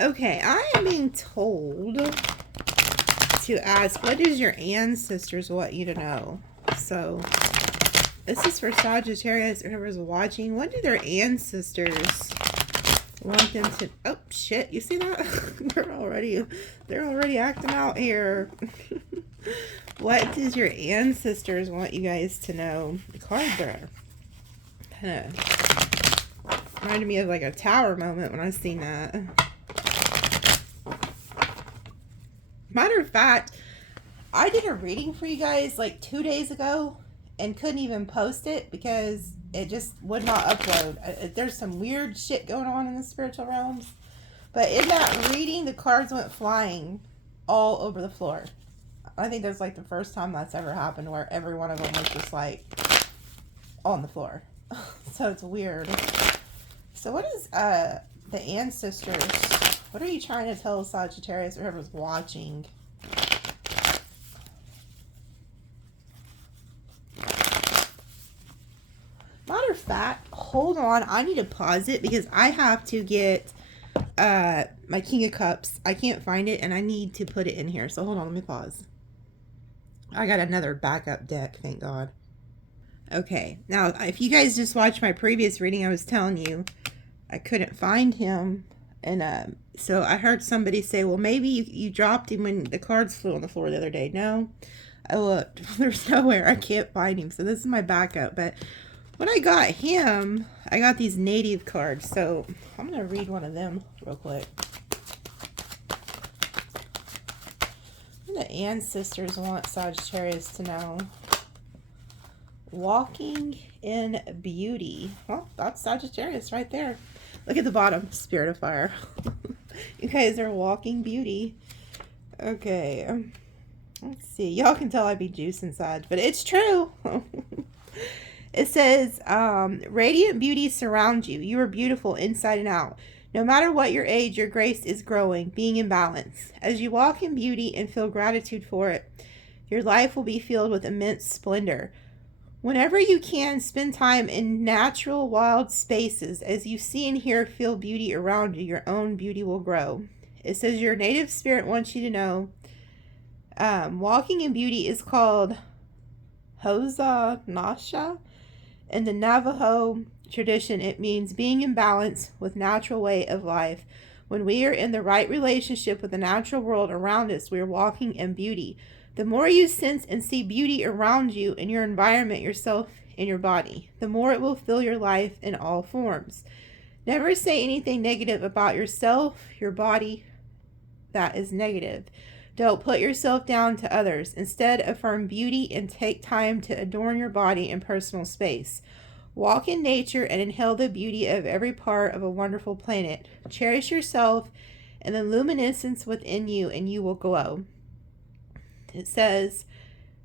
Okay, I am being told to ask, what does your ancestors want you to know? So, this is for Sagittarius, whoever's watching. What do their ancestors want them to... Oh, shit. You see that? they're already acting out here. What does your ancestors want you guys to know? The cards are kind of reminded me of like a tower moment when I seen that. Matter of fact, I did a reading for you guys like 2 days ago and couldn't even post it because it just would not upload. There's some weird shit going on in the spiritual realms. But in that reading, the cards went flying all over the floor. I think that's like the first time that's ever happened where every one of them was just like on the floor. So it's weird. So what is the ancestors? What are you trying to tell Sagittarius or whoever's watching? Matter of fact, hold on. I need to pause it because I have to get my King of Cups. I can't find it and I need to put it in here. So hold on, let me pause. I got another backup deck, thank God. Okay, now if you guys just watched my previous reading, I was telling you I couldn't find him. And so I heard somebody say, well, maybe you dropped him when the cards flew on the floor the other day. No, I looked. There's nowhere. I can't find him. So this is my backup. But when I got him, I got these native cards. So I'm going to read one of them real quick. The ancestors want Sagittarius to know. Walking in beauty. Well, that's Sagittarius right there. Look at the bottom. Spirit of fire. You guys are walking beauty. Okay. Let's see. Y'all can tell I be juice inside, but it's true. It says, radiant beauty surrounds you. You are beautiful inside and out. No matter what your age, your grace is growing, being in balance. As you walk in beauty and feel gratitude for it, your life will be filled with immense splendor. Whenever you can, spend time in natural, wild spaces. As you see and hear, feel beauty around you, your own beauty will grow. It says your native spirit wants you to know, walking in beauty is called Hosa Nasha. In the Navajo tradition, it means being in balance with natural way of life. When we are in the right relationship with the natural world around us, we are walking in beauty. The more you sense and see beauty around you in your environment, yourself, and your body, the more it will fill your life in all forms. Never say anything negative about yourself, your body, that is negative. Don't put yourself down to others. Instead, affirm beauty and take time to adorn your body and personal space. Walk in nature and inhale the beauty of every part of a wonderful planet. Cherish yourself and the luminescence within you, and you will glow. It says,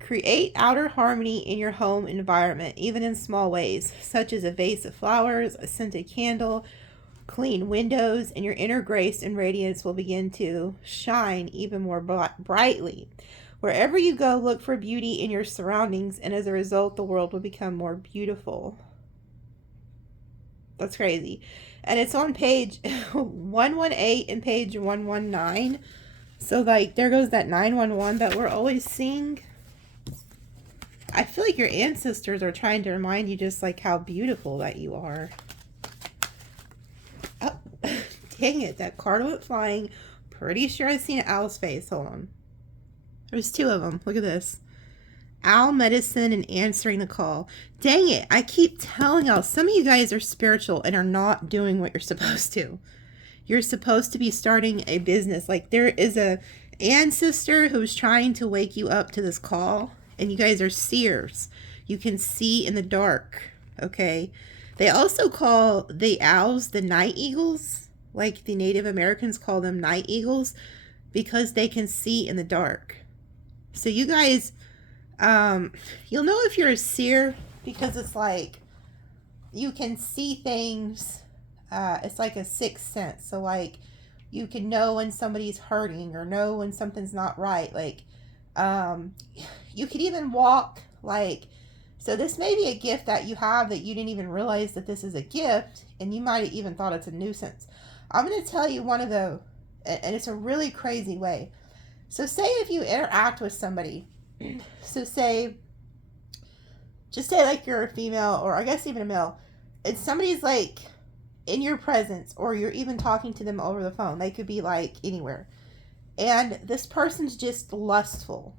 create outer harmony in your home environment, even in small ways, such as a vase of flowers, a scented candle, clean windows, and your inner grace and radiance will begin to shine even more brightly. Wherever you go, look for beauty in your surroundings, and as a result, the world will become more beautiful. That's crazy. And it's on page 118 and page 119. So, like, there goes that 911 that we're always seeing. I feel like your ancestors are trying to remind you just, like, how beautiful that you are. Oh, dang it. That card went flying. Pretty sure I've seen an owl's face. Hold on. There's two of them. Look at this. Owl medicine and answering the call. Dang it. I keep telling y'all, some of you guys are spiritual and are not doing what you're supposed to. You're supposed to be starting a business. Like, there is a ancestor who's trying to wake you up to this call. And you guys are seers. You can see in the dark. Okay. They also call the owls the night eagles. Like the Native Americans call them night eagles. Because they can see in the dark. So you guys, you'll know if you're a seer. Because it's like, you can see things. It's like a sixth sense. So like, you can know when somebody's hurting or know when something's not right. Like, you could even walk like, so this may be a gift that you have that you didn't even realize that this is a gift, and you might have even thought it's a nuisance. I'm going to tell you one of the, and it's a really crazy way. So say if you interact with somebody, so just say like you're a female, or I guess even a male, and somebody's like in your presence, or you're even talking to them over the phone. They could be like anywhere. And this person's just lustful.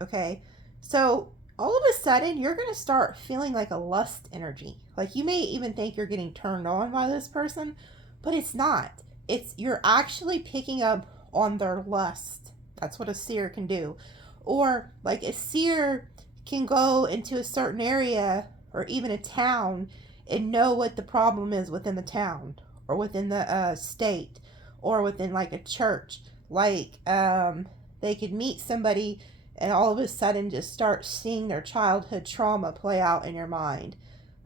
Okay? So all of a sudden, you're going to start feeling like a lust energy. Like you may even think you're getting turned on by this person, but it's not. You're actually picking up on their lust. That's what a seer can do. Or like a seer can go into a certain area or even a town and know what the problem is within the town or within the state or within like a church. Like they could meet somebody and all of a sudden just start seeing their childhood trauma play out in your mind.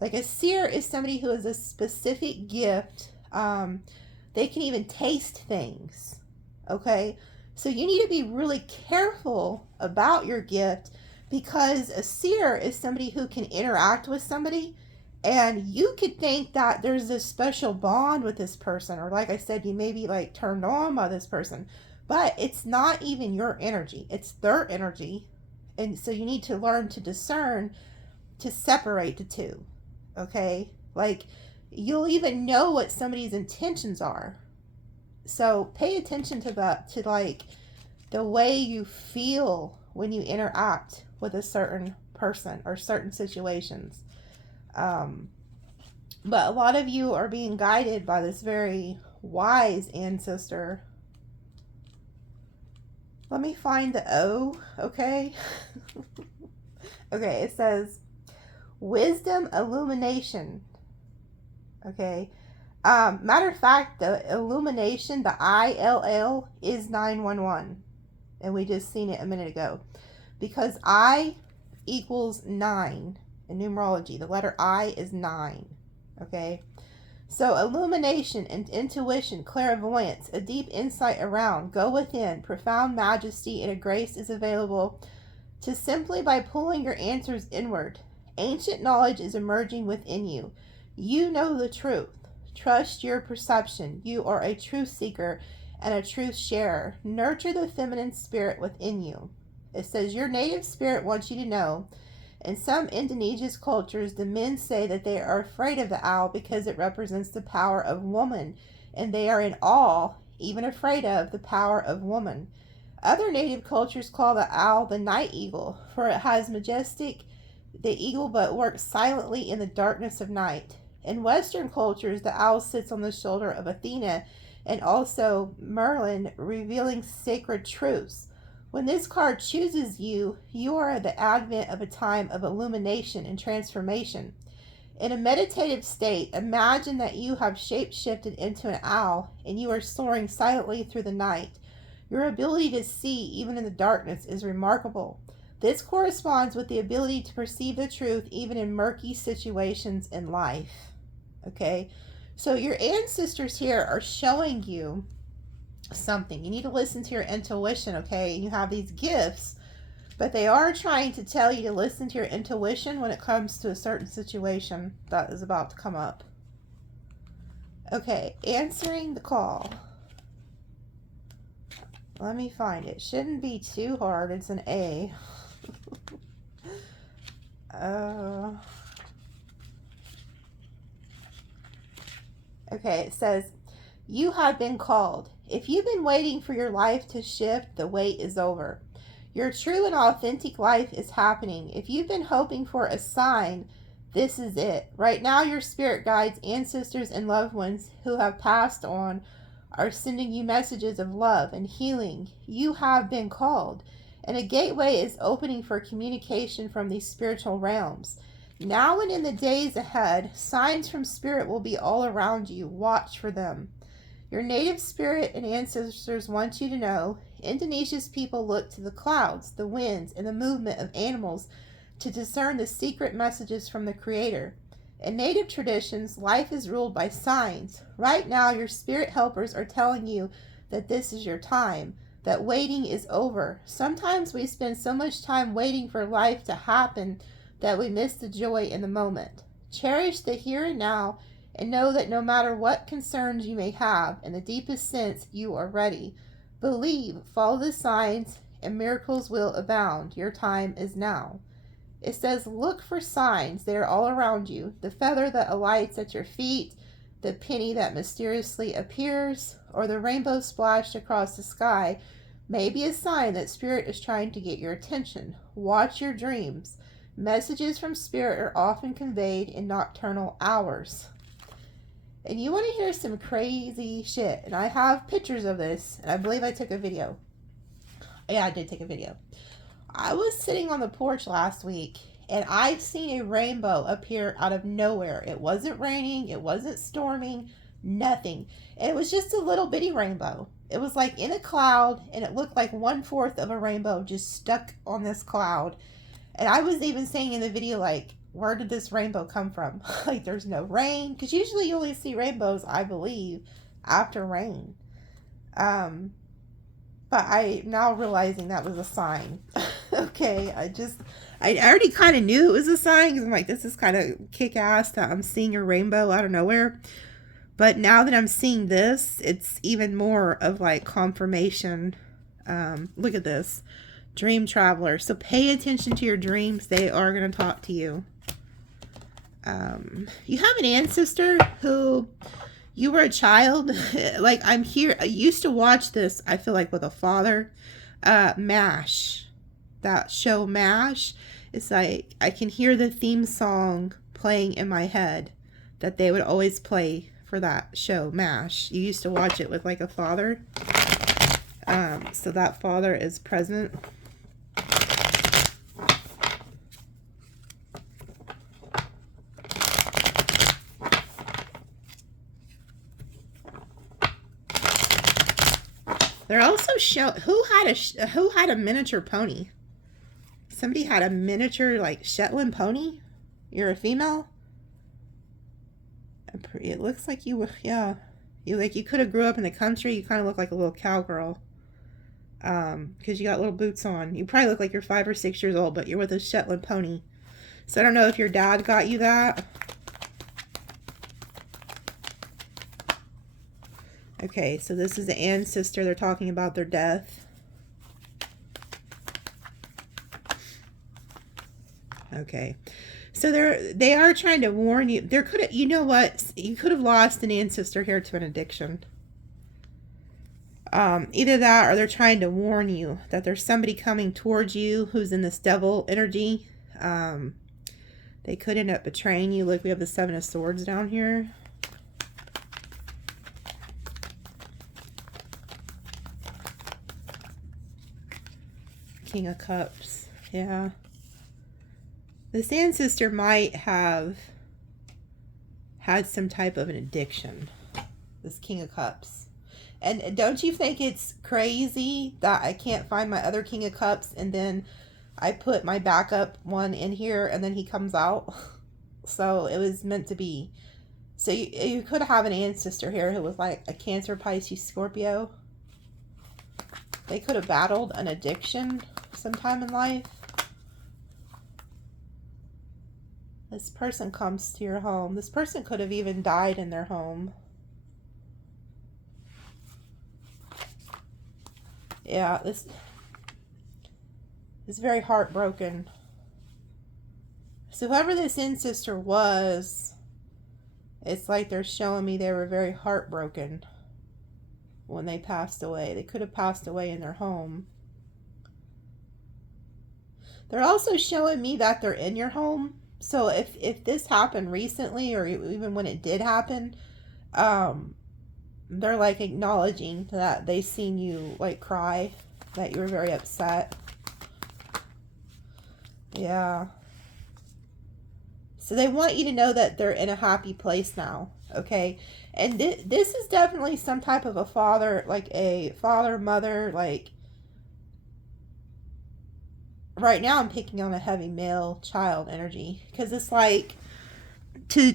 Like a seer is somebody who has a specific gift. They can even taste things. Okay? So you need to be really careful about your gift, because a seer is somebody who can interact with somebody and you could think that there's this special bond with this person, or like I said, you may be like turned on by this person, but it's not even your energy, it's their energy. And so you need to learn to discern, to separate the two. Okay? Like you'll even know what somebody's intentions are. So pay attention to like the way you feel when you interact with a certain person or certain situations. But a lot of you are being guided by this very wise ancestor. Let me find the O, okay? Okay, it says wisdom illumination. Okay. Matter of fact, the illumination, the ILL, is 911. And we just seen it a minute ago. Because I equals 9 in numerology. The letter I is 9. Okay? So illumination and intuition, clairvoyance, a deep insight around, go within, profound majesty and a grace is available to simply by pulling your answers inward. Ancient knowledge is emerging within you. You know the truth. Trust your perception. You are a truth seeker and a truth sharer. Nurture the feminine spirit within you. It says your native spirit wants you to know. In some Indonesian cultures, the men say that they are afraid of the owl because it represents the power of woman, and they are in awe, even afraid of, the power of woman. Other native cultures call the owl the night eagle, for it has majestic, the eagle but works silently in the darkness of night. In Western cultures, the owl sits on the shoulder of Athena and also Merlin, revealing sacred truths. When this card chooses you, you are at the advent of a time of illumination and transformation. In a meditative state, imagine that you have shape-shifted into an owl and you are soaring silently through the night. Your ability to see, even in the darkness, is remarkable. This corresponds with the ability to perceive the truth even in murky situations in life. Okay? So your ancestors here are showing you something. You need to listen to your intuition, okay? You have these gifts, but they are trying to tell you to listen to your intuition when it comes to a certain situation that is about to come up. Okay, answering the call. Let me find it. Shouldn't be too hard. It's an A. Okay, it says, you have been called. If you've been waiting for your life to shift, the wait is over. Your true and authentic life is happening. If you've been hoping for a sign, this is it. Right now, your spirit guides, ancestors, and loved ones who have passed on are sending you messages of love and healing. You have been called, and a gateway is opening for communication from these spiritual realms. Now and in the days ahead, signs from spirit will be all around you. Watch for them. Your native spirit and ancestors want you to know, Indonesia's people look to the clouds, the winds, and the movement of animals to discern the secret messages from the Creator. In native traditions, life is ruled by signs. Right now, your spirit helpers are telling you that this is your time, that waiting is over. Sometimes we spend so much time waiting for life to happen that we miss the joy in the moment. Cherish the here and now And know that no matter what concerns you may have, in the deepest sense, you are ready. Believe, follow the signs, and miracles will abound. Your time is now. It says, look for signs. They are all around you. The feather that alights at your feet, the penny that mysteriously appears, or the rainbow splashed across the sky may be a sign that Spirit is trying to get your attention. Watch your dreams. Messages from Spirit are often conveyed in nocturnal hours. And you want to hear some crazy shit. And I have pictures of this. And I believe I took a video. Yeah, I did take a video. I was sitting on the porch last week. And I seen a rainbow appear out of nowhere. It wasn't raining. It wasn't storming. Nothing. And it was just a little bitty rainbow. It was like in a cloud. And it looked like 1/4 of a rainbow just stuck on this cloud. And I was even saying in the video, like, where did this rainbow come from? Like, there's no rain. Because usually you only see rainbows, I believe, after rain. But I'm now realizing that was a sign. Okay, I already kind of knew it was a sign. Because I'm like, this is kind of kick-ass that I'm seeing a rainbow out of nowhere. But now that I'm seeing this, it's even more of, like, confirmation. Look at this. Dream traveler. So pay attention to your dreams. They are going to talk to you. You have an ancestor who you were a child. Like, I'm here. I used to watch this, I feel like, with a father. MASH. That show MASH. It's like I can hear the theme song playing in my head that they would always play for that show MASH. You used to watch it with, like, a father. So that father is present. They're also show who had a miniature pony. Somebody had a miniature, like, Shetland pony. You're a female. It looks like you, yeah. You could have grew up in the country. You kind of look like a little cowgirl. Because you got little boots on. You probably look like you're 5 or 6 years old, but you're with a Shetland pony. So I don't know if your dad got you that. Okay, so this is the ancestor. They're talking about their death. Okay. So they are trying to warn you. There could have, you know what? You could have lost an ancestor here to an addiction. Either that or they're trying to warn you that there's somebody coming towards you who's in this devil energy. They could end up betraying you. Look, we have the 7 of Swords down here. King of Cups. Yeah. This ancestor might have had some type of an addiction. This King of Cups. And don't you think it's crazy that I can't find my other King of Cups and then I put my backup one in here and then he comes out? So it was meant to be. So you could have an ancestor here who was like a Cancer, Pisces, Scorpio. They could have battled an addiction sometime in life. This person comes to your home. This person could have even died in their home. Yeah, this is very heartbroken. So whoever this ancestor was, it's like they're showing me they were very heartbroken when they passed away. They could have passed away in their home. They're also showing me that they're in your home. So if this happened recently or even when it did happen, they're like acknowledging that they seen you like cry, that you were very upset. Yeah. So they want you to know that they're in a happy place now, okay? And this is definitely some type of a father, like a father, mother, like... Right now I'm picking on a heavy male child energy. Because it's like, to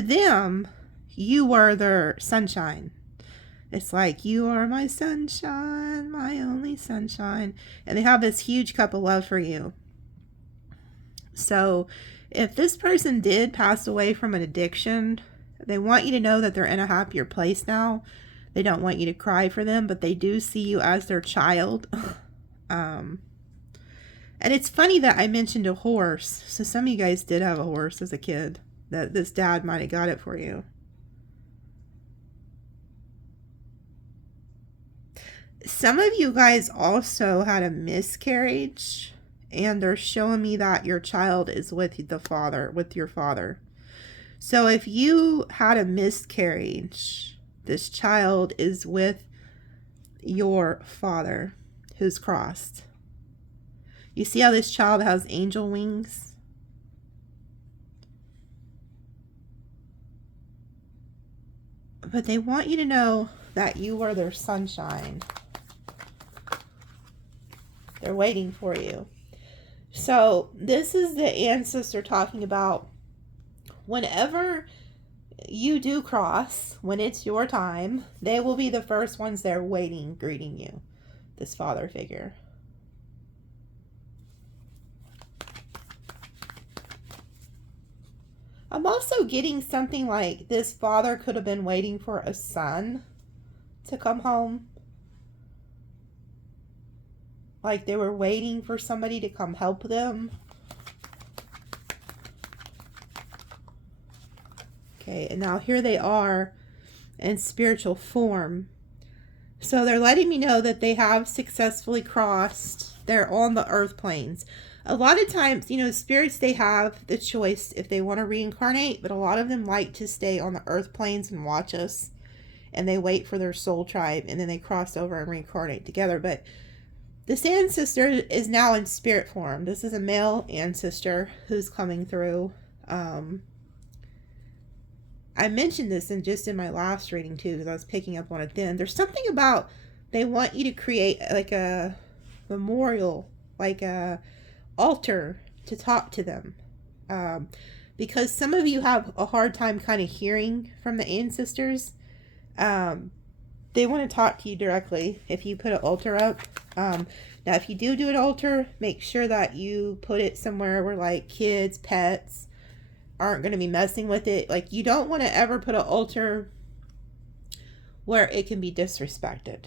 them, you were their sunshine. It's like, you are my sunshine, my only sunshine. And they have this huge cup of love for you. So, if this person did pass away from an addiction, They want you to know that they're in a happier place now. They don't want you to cry for them, but they do see you as their child. And it's funny that I mentioned a horse. So some of you guys did have a horse as a kid. That this dad might have got it for you. Some of you guys also had a miscarriage, and they're showing me that your child is with the father, with your father. So if you had a miscarriage, this child is with your father who's crossed. You see how this child has angel wings? But they want you to know that you are their sunshine. They're waiting for you. So this is the ancestor talking about whenever you do cross, when it's your time, they will be the first ones there waiting, greeting you. This father figure. I'm also getting something like this father could have been waiting for a son to come home. Like they were waiting for somebody to come help them. Okay, and now here they are in spiritual form. So they're letting me know that they have successfully crossed. They're on the earth planes. A lot of times, you know, spirits, they have the choice if they want to reincarnate, but a lot of them like to stay on the earth planes and watch us. And they wait for their soul tribe, and then they cross over and reincarnate together. But this ancestor is now in spirit form. This is a male ancestor who's coming through. I mentioned this in my last reading too, because I was picking up on it then. There's something about they want you to create like a memorial, like a altar to talk to them. Because some of you have a hard time kind of hearing from the ancestors. They want to talk to you directly if you put an altar up. Now, if you do an altar, make sure that you put it somewhere where like kids, pets aren't going to be messing with it. Like you don't want to ever put an altar where it can be disrespected.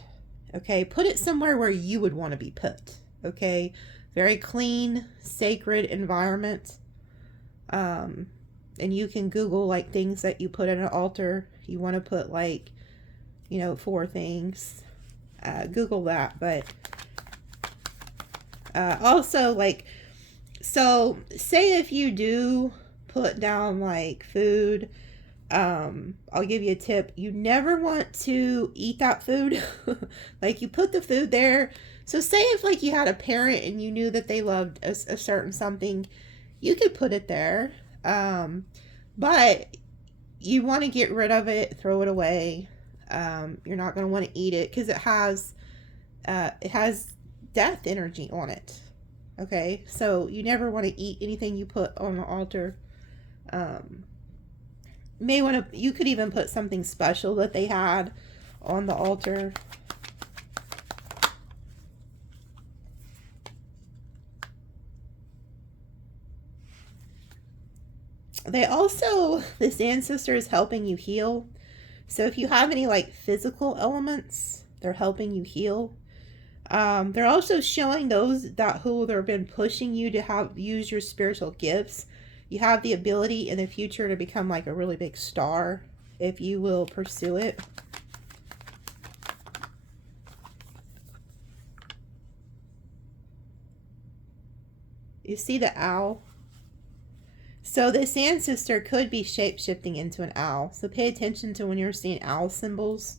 Okay, put it somewhere where you would want to be put. Okay, very clean, sacred environment. And you can Google like things that you put in an altar. You want to put like, you know, 4 things. Google that. But also like, so say if you do put down like food, I'll give you a tip. You never want to eat that food. Like you put the food there. So say if like you had a parent and you knew that they loved a certain something, you could put it there. But you want to get rid of it, throw it away. You're not going to want to eat it because it has death energy on it. Okay, so you never want to eat anything you put on the altar. May want to, you could even put something special that they had on the altar. They also, this ancestor is helping you heal. So if you have any like physical elements, they're helping you heal. They're also showing those that who they've been pushing you to use your spiritual gifts. You have the ability in the future to become like a really big star if you will pursue it. You see the owl? So this ancestor could be shape-shifting into an owl. So pay attention to when you're seeing owl symbols.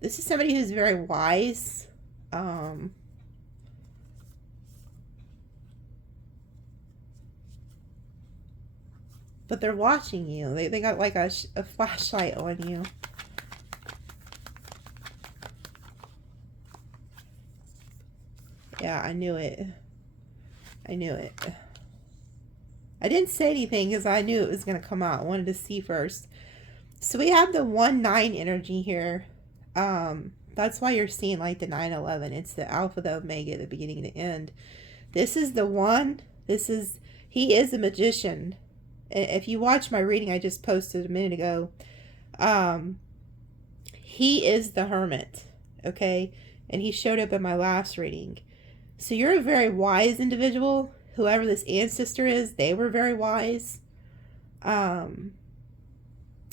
This is somebody who's very wise. But they're watching you. They got like a flashlight on you. Yeah, I knew it. I knew it. I didn't say anything because I knew it was going to come out. I wanted to see first. So we have the 1-9 energy here. That's why you're seeing like the 9-11. It's the alpha, the omega, the beginning, the end. This is the one. He is a magician. If you watch my reading I just posted a minute ago, he is the Hermit, okay? And he showed up in my last reading. So you're a very wise individual. Whoever this ancestor is, they were very wise. I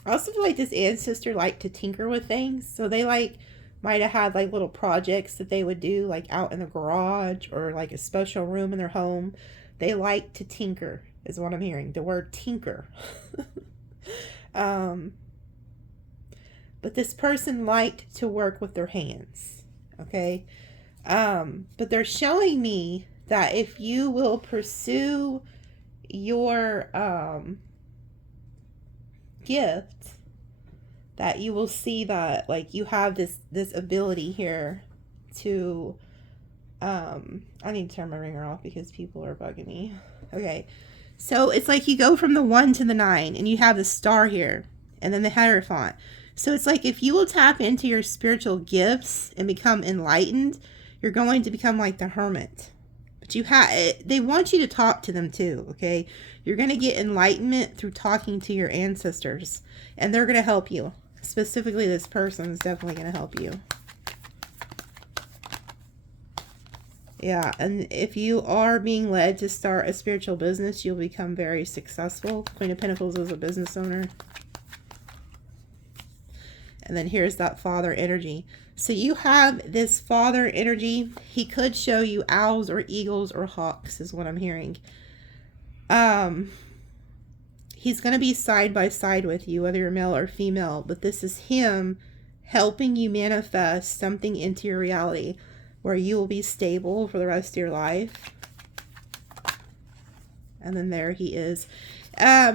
also feel like this ancestor liked to tinker with things. So they might have had like little projects that they would do like out in the garage or like a special room in their home. They like to tinker is what I'm hearing. The word tinker. But this person liked to work with their hands. Okay. But they're showing me that if you will pursue your gift, that you will see that like you have this ability here to I need to turn my ringer off because people are bugging me. Okay, so it's like you go from the 1 to the 9 and you have the star here and then the Hierophant. So it's like if you will tap into your spiritual gifts and become enlightened, you're going to become like the Hermit. But they want you to talk to them too, okay? You're going to get enlightenment through talking to your ancestors, and they're going to help you. Specifically, this person is definitely going to help you. Yeah, and if you are being led to start a spiritual business, you'll become very successful. Queen of Pentacles is a business owner. And then here's that father energy. So you have this father energy. He could show you owls or eagles or hawks is what I'm hearing. He's going to be side by side with you, whether you're male or female. But this is him helping you manifest something into your reality where you will be stable for the rest of your life. And then there he is.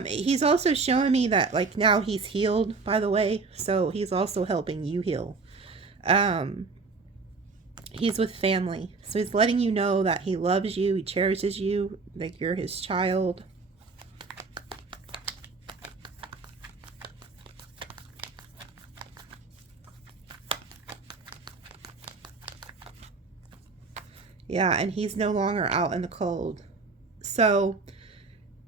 He's also showing me that like now he's healed, by the way. So he's also helping you heal. He's with family. So he's letting you know that he loves you. He cherishes you. Like you're his child. Yeah, and he's no longer out in the cold. So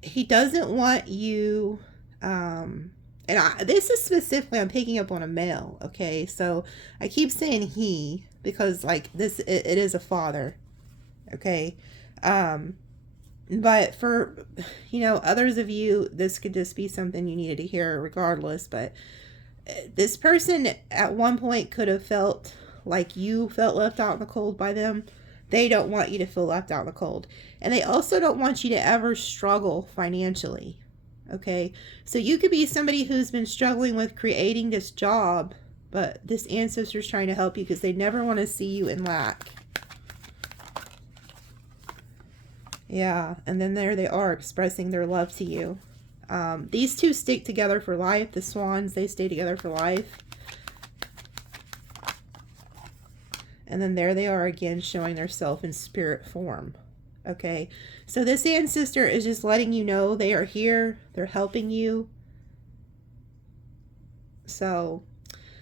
he doesn't want you, this is specifically, I'm picking up on a male, okay? So I keep saying he, because like this, it is a father, okay? But for, others of you, this could just be something you needed to hear regardless, but this person at one point could have felt like you felt left out in the cold by them. They don't want you to feel left out in the cold. And they also don't want you to ever struggle financially. Okay? So you could be somebody who's been struggling with creating this job, but this ancestor is trying to help you because they never want to see you in lack. Yeah, and then there they are expressing their love to you. These two stick together for life. The swans, they stay together for life. And then there they are again, showing their self in spirit form. Okay, so this ancestor is just letting you know they are here. They're helping you. So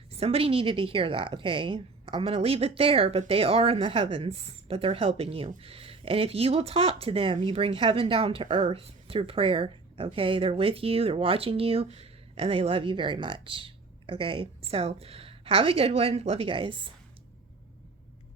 somebody needed to hear that, okay? I'm going to leave it there, but they are in the heavens, but they're helping you. And if you will talk to them, you bring heaven down to earth through prayer, okay? They're with you, they're watching you, and they love you very much, okay? So have a good one. Love you guys.